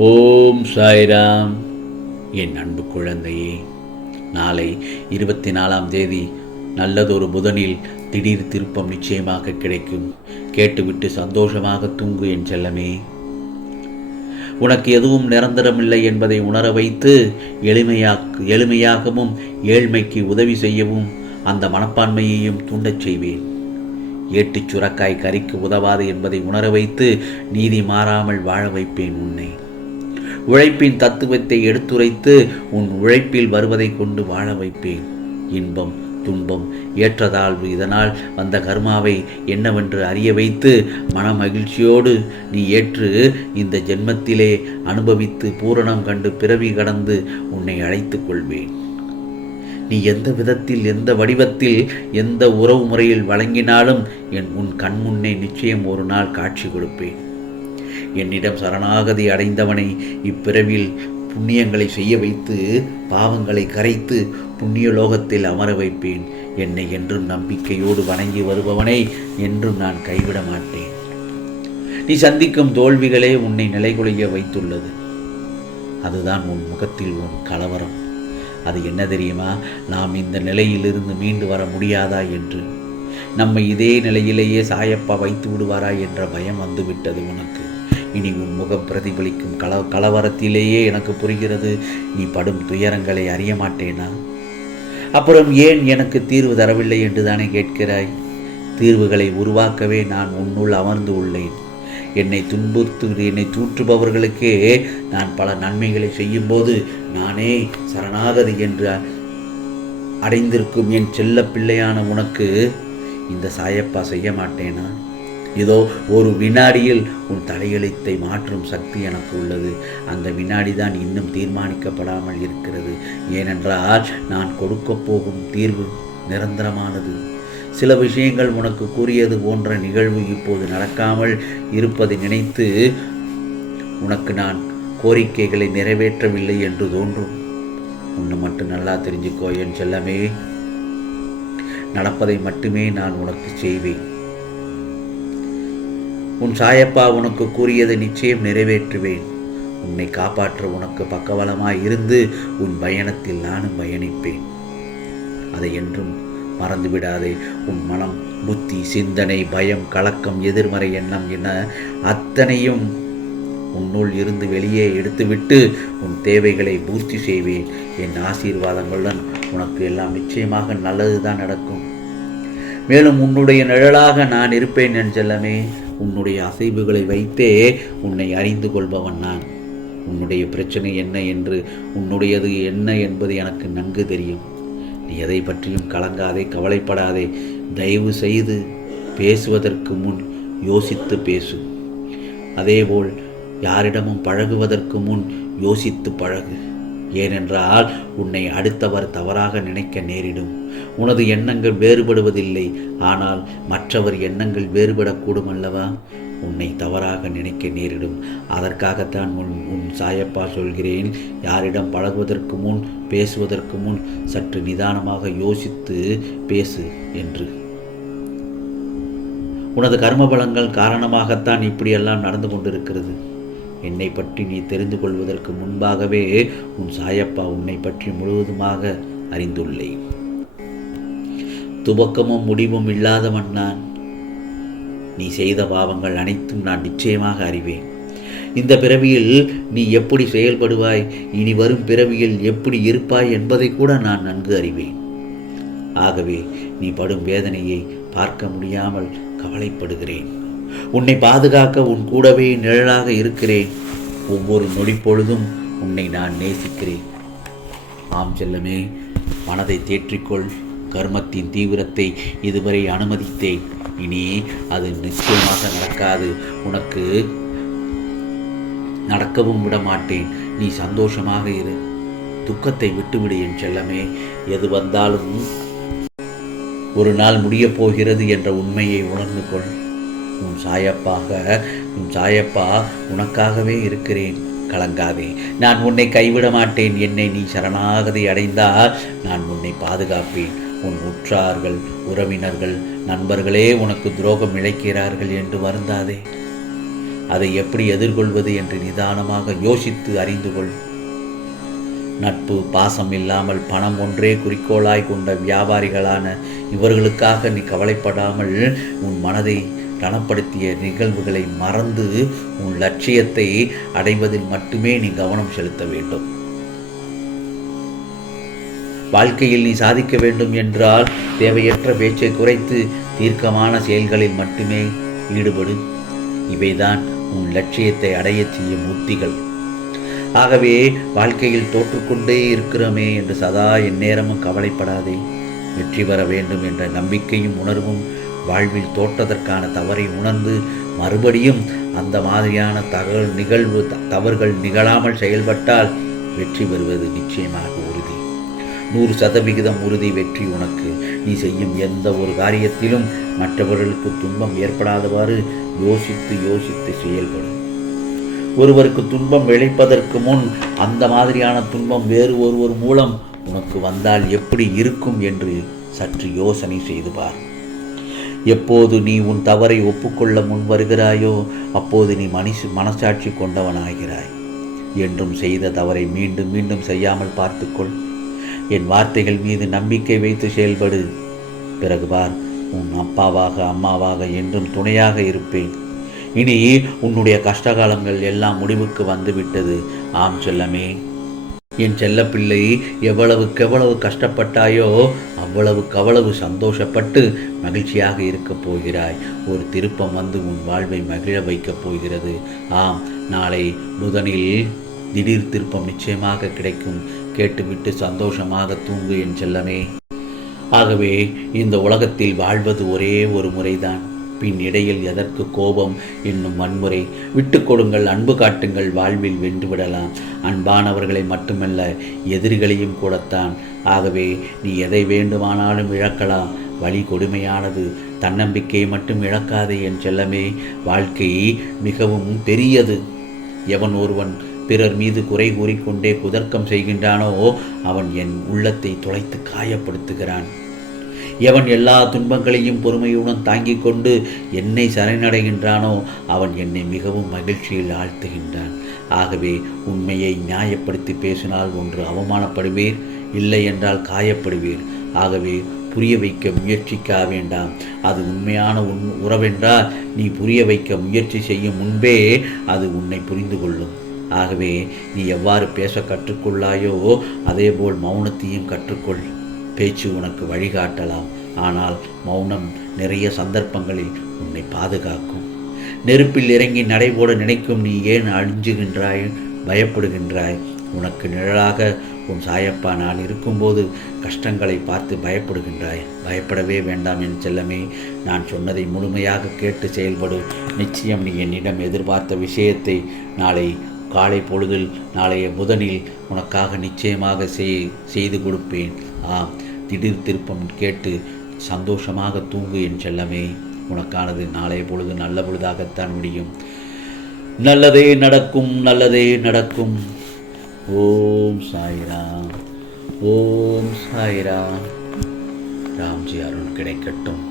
ஓம் சாய்ராம். என் அன்பு குழந்தையே நாளை இருபத்தி நாலாம் தேதி நல்லதொரு புதனில் திடீர் திருப்பம் நிச்சயமாக கிடைக்கும். கேட்டுவிட்டு சந்தோஷமாக தூங்கு என் செல்லமே. உனக்கு எதுவும் நிரந்தரமில்லை என்பதை உணர வைத்து எளிமையாக்கு எளிமையாகவும் ஏழ்மைக்கு உதவி செய்யவும் அந்த மனப்பான்மையையும் தூண்டச் செய்வேன். ஏட்டுச் சுரக்காய் கறிக்கு உதவாது என்பதை உணர வைத்து நீதி மாறாமல் வாழ வைப்பேன் உன்னை. உழைப்பின் தத்துவத்தை எடுத்துரைத்து உன் உழைப்பில் வருவதை கொண்டு வாழ வைப்பேன். இன்பம் துன்பம் ஏற்றதாழ்வு இதனால் வந்த கர்மாவை என்னவென்று அறிய வைத்து மன மகிழ்ச்சியோடு நீ ஏற்று இந்த ஜென்மத்திலே அனுபவித்து பூரணம் கண்டு பிறவி கடந்து உன்னை அழைத்து கொள்வேன். நீ எந்த விதத்தில் எந்த வடிவத்தில் எந்த உறவு முறையில் வழங்கினாலும் என் உன் கண்முன்னே நிச்சயம் ஒரு நாள் காட்சி கொடுப்பேன். என்னிடம் சரணாகதி அடைந்தவனை இப்பிறவில் புண்ணியங்களை செய்ய வைத்து பாவங்களை கரைத்து புண்ணிய லோகத்தில் அமர வைப்பேன். என்னை என்றும் நம்பிக்கையோடு வணங்கி வருபவனை என்றும் நான் கைவிட மாட்டேன். நீ சந்திக்கும் தோல்விகளே உன்னை நிலைகுலைய வைத்துள்ளது. அதுதான் உன் முகத்தில் உன் கலவரம். அது என்ன தெரியுமா? நாம் இந்த நிலையிலிருந்து மீண்டு வர முடியாதா என்று. நம்மை இதே நிலையிலேயே சாயப்பா வைத்து விடுவாரா என்ற பயம் வந்துவிட்டது உனக்கு. இனி உன் முகம் பிரதிபலிக்கும் கல கலவரத்திலேயே எனக்கு புரிகிறது. நீ படும் துயரங்களை அறிய மாட்டேனா? அப்புறம் ஏன் எனக்கு தீர்வு தரவில்லை என்று தானே கேட்கிறாய்? தீர்வுகளை உருவாக்கவே நான் உன்னுள் அமர்ந்து உள்ளேன். என்னை துன்புறுத்து என்னை தூற்றுபவர்களுக்கே நான் பல நன்மைகளை செய்யும்போது நானே சரணாகதி என்று அடைந்திருக்கும் என் செல்ல பிள்ளையான உனக்கு இந்த சாயப்பா செய்ய மாட்டேனா? இதோ ஒரு வினாடியில் உன் தலையெழுத்தை மாற்றும் சக்தி எனக்கு உள்ளது. அந்த வினாடி தான் இன்னும் தீர்மானிக்கப்படாமல் இருக்கிறது. ஏனென்றால் நான் கொடுக்கப் போகும் தீர்வு நிரந்தரமானது. சில விஷயங்கள் உனக்கு கூறியது போன்ற நிகழ்வு இப்போது நடக்காமல் இருப்பதை நினைத்து உனக்கு நான் கோரிக்கைகளை நிறைவேற்றவில்லை என்று தோன்றும். ஒன்று மட்டும் நல்லா தெரிஞ்சுக்கோ என் செல்லமே. நடப்பதை மட்டுமே நான் உனக்கு செய்வேன். உன் சாயப்பா உனக்கு கூறியதை நிச்சயம் நிறைவேற்றுவேன். உன்னை காப்பாற்ற உனக்கு பக்கவலமாய் இருந்து உன் பயணத்தில் நானும் பயணிப்பேன். அதை என்றும் மறந்துவிடாதே. உன் மனம் புத்தி சிந்தனை பயம் கலக்கம் எதிர்மறை எண்ணம் என அத்தனையும் உன்னுள் இருந்து வெளியே எடுத்துவிட்டு உன் தேவைகளை பூர்த்தி செய்வேன். என் ஆசீர்வாதங்களுடன் உனக்கு எல்லாம் நிச்சயமாக நல்லதுதான் நடக்கும். மேலும் உன்னுடைய நிழலாக நான் இருப்பேன் என் செல்லமே. உன்னுடைய அசைவுகளை வைத்தே உன்னை அறிந்து கொள்பவன் நான். உன்னுடைய பிரச்சனை என்ன என்று உன்னுடையது என்ன என்பது எனக்கு நன்கு தெரியும். நீ எதை பற்றியும் கலங்காதே கவலைப்படாதே. தயவு செய்து பேசுவதற்கு முன் யோசித்து பேசு. அதேபோல் யாரிடமும் பழகுவதற்கு முன் யோசித்து பழகு. ஏனென்றால் உன்னை அடுத்தவர் தவறாக நினைக்க நேரிடும். உனது எண்ணங்கள் வேறுபடுவதில்லை. ஆனால் மற்றவர் எண்ணங்கள் வேறுபடக்கூடும் அல்லவா? உன்னை தவறாக நினைக்க நேரிடும். அதற்காகத்தான் உன் உன் சாயப்பா சொல்கிறேன். யாரிடம் பழகுவதற்கு முன் பேசுவதற்கு முன் சற்று நிதானமாக யோசித்து பேசு என்று. உனது கர்ம பலங்கள் காரணமாகத்தான் இப்படியெல்லாம் நடந்து கொண்டிருக்கிறது. என்னை பற்றி நீ தெரிந்து கொள்வதற்கு முன்பாகவே உன் சாயப்பா உன்னை பற்றி முழுவதுமாக அறிந்துள்ளேன். துவக்கமும் முடிவும் இல்லாதவன் நான். நீ செய்த பாவங்கள் அனைத்தும் நான் நிச்சயமாக அறிவேன். இந்த பிறவியில் நீ எப்படி செயல்படுவாய்? இனி வரும் பிறவியில் எப்படி இருப்பாய் என்பதை கூட நான் நன்கு அறிவேன். ஆகவே நீ படும் வேதனையை பார்க்க முடியாமல் கவலைப்படுகிறேன். உன்னை பாதுகாக்க உன் கூடவே நிழலாக இருக்கிறேன். ஒவ்வொரு நொடி பொழுதும் உன்னை நான் நேசிக்கிறேன். ஆம் செல்லமே மனதை தேற்றிக்கொள். கர்மத்தின் தீவிரத்தை இதுவரை அனுமதித்தேன். இனி அது நிச்சயமாக நடக்காது. உனக்கு நடக்கவும் விட மாட்டேன் நீ சந்தோஷமாக இரு. துக்கத்தை விட்டுவிடு என் செல்லமே. எது வந்தாலும் ஒரு நாள் முடியப் போகிறது என்ற உண்மையை உணர்ந்து கொள். உன் சாயப்பாக உன் சாயப்பா உனக்காகவே இருக்கிறேன். கலங்காதே. நான் உன்னை கைவிட மாட்டேன் என்னை நீ சரணாகதி அடைந்தால் நான் உன்னை பாதுகாப்பேன். உன் உற்றார்கள் உறவினர்கள் நண்பர்களே உனக்கு துரோகம் இழைக்கிறார்கள் என்று வருந்தாதே. அதை எப்படி எதிர்கொள்வது என்று நிதானமாக யோசித்து அறிந்து கொள். நட்பு பாசம் இல்லாமல் பணம் ஒன்றே குறிக்கோளாய் கொண்ட வியாபாரிகளான இவர்களுக்காக நீ கவலைப்படாமல் உன் மனதை ரணப்படுத்திய நிகழ்வுகளை மறந்து உன் லட்சியத்தை அடைவதில் மட்டுமே நீ கவனம் செலுத்த வேண்டும். வாழ்க்கையில் நீ சாதிக்க வேண்டும் என்றால் தேவையற்ற பேச்சை குறைத்து தீர்க்கமான செயல்களில் மட்டுமே ஈடுபடு. இவைதான் உன் லட்சியத்தை அடையச் செய்யும் உத்திகள். ஆகவே வாழ்க்கையில் தோற்றுக்கொண்டே இருக்கிறோமே என்று சதா எந்நேரமும் கவலைப்படாதே. வெற்றி பெற வேண்டும் என்ற நம்பிக்கையும் உணர்வும் வாழ்வில் தோற்றதற்கான தவறை உணர்ந்து மறுபடியும் அந்த மாதிரியான தகவல் நிகழ்வு த- தவறுகள் நிகழாமல் செயல்பட்டால் வெற்றி பெறுவது நிச்சயமாகும். நூறு சதவிகிதம் உறுதி வெற்றி உனக்கு. நீ செய்யும் எந்த ஒரு காரியத்திலும் மற்றவர்களுக்கு துன்பம் ஏற்படாதவாறு யோசித்து யோசித்து செயல்படும் ஒருவருக்கு துன்பம் விளைப்பதற்கு முன் அந்த மாதிரியான துன்பம் வேறு ஒருவர் மூலம் உனக்கு வந்தால் எப்படி இருக்கும் என்று சற்று யோசனை செய்து பார். எப்போது நீ உன் தவறை ஒப்புக்கொள்ள முன் வருகிறாயோ அப்போது நீ மனிசு மனசாட்சி கொண்டவனாகிறாய். என்றும் செய்த தவறை மீண்டும் மீண்டும் செய்யாமல் பார்த்துக்கொள். என் வார்த்தைகள் மீது நம்பிக்கை வைத்து செயல்படு. பிறகு பார் உன் அப்பாவாக அம்மாவாக என்றும் துணையாக இருப்பேன். இனி உன்னுடைய கஷ்டகாலங்கள் எல்லாம் முடிவுக்கு வந்துவிட்டது. ஆம் செல்லமே. என் செல்லப்பிள்ளை எவ்வளவுக்கெவ்வளவு கஷ்டப்பட்டாயோ அவ்வளவுக்கு அவ்வளவு சந்தோஷப்பட்டு மகிழ்ச்சியாக இருக்கப் போகிறாய். ஒரு திருப்பம் வந்து உன் வாழ்வை மகிழ வைக்கப் போகிறது. ஆம் நாளை புதனில் திடீர் திருப்பம் நிச்சயமாக கிடைக்கும். கேட்டுவிட்டு சந்தோஷமாக தூங்கு என் செல்லமே. ஆகவே இந்த உலகத்தில் வாழ்வது ஒரே ஒரு முறைதான். பின் இடையில் எதற்கு கோபம் என்னும் வன்முறை. விட்டு கொடுங்கள் அன்பு காட்டுங்கள் வாழ்வில் வென்றுவிடலாம். அன்பானவர்களை மட்டுமல்ல எதிரிகளையும் கூடத்தான். ஆகவே நீ எதை வேண்டுமானாலும் இழக்கலாம். வழி கொடுமையானது. தன்னம்பிக்கையை மட்டும் இழக்காதே என் செல்லமே. வாழ்க்கை மிகவும் பெரியது. எவன் ஒருவன் பிறர் மீது குறை கூறிக்கொண்டே குதர்க்கம் செய்கின்றானோ அவன் என் உள்ளத்தை துளைத்து காயப்படுத்துகிறான். எவன் எல்லா துன்பங்களையும் பொறுமையுடன் தாங்கிக் கொண்டு என்னை சரணடைகின்றானோ அவன் என்னை மிகவும் மகிழ்ச்சியில் ஆழ்த்துகின்றான். ஆகவே உண்மையை நியாயப்படுத்தி பேசினால் ஒன்று அவமானப்படுவீர் இல்லை என்றால் காயப்படுவீர். ஆகவே புரிய வைக்க முயற்சிக்க வேண்டாம். அது உண்மையான உன் உறவென்றால் நீ புரிய வைக்க முயற்சி செய்யும் முன்பே அது உன்னை புரிந்து கொள்ளும். ஆகவே நீ எவ்வாறு பேச கற்றுக்கொள்ளாயோ அதேபோல் மௌனத்தையும் கற்றுக்கொள். பேச்சு உனக்கு வழிகாட்டலாம். ஆனால் மௌனம் நிறைய சந்தர்ப்பங்களில் உன்னை பாதுகாக்கும். நெருப்பில் இறங்கி நடைபோட நினைக்கும் நீ ஏன் அழிஞ்சுகின்றாய் பயப்படுகின்றாய்? உனக்கு நிழலாக உன் சாயப்பா நான் இருக்கும்போது கஷ்டங்களை பார்த்து பயப்படுகின்றாய். பயப்படவே வேண்டாம் என் செல்லமே. நான் சொன்னதை முழுமையாக கேட்டு செயல்படு. நிச்சயம் நீ என்னிடம் எதிர்பார்த்த விஷயத்தை நாளை காலை பொழுதில் நாளைய புதனில் உனக்காக நிச்சயமாக செய் செய்து கொடுப்பேன். ஆம் திடீர் திருப்பம் கேட்டு சந்தோஷமாக தூங்கு என் செல்லமே. உனக்கானது நாளைய பொழுது நல்ல பொழுதாகத்தான் முடியும். நல்லதே நடக்கும் நல்லதே நடக்கும். ஓம் சாய்ராம் ஓம் சாய்ராம். ராம்ஜி அருள் கிடைக்கட்டும்.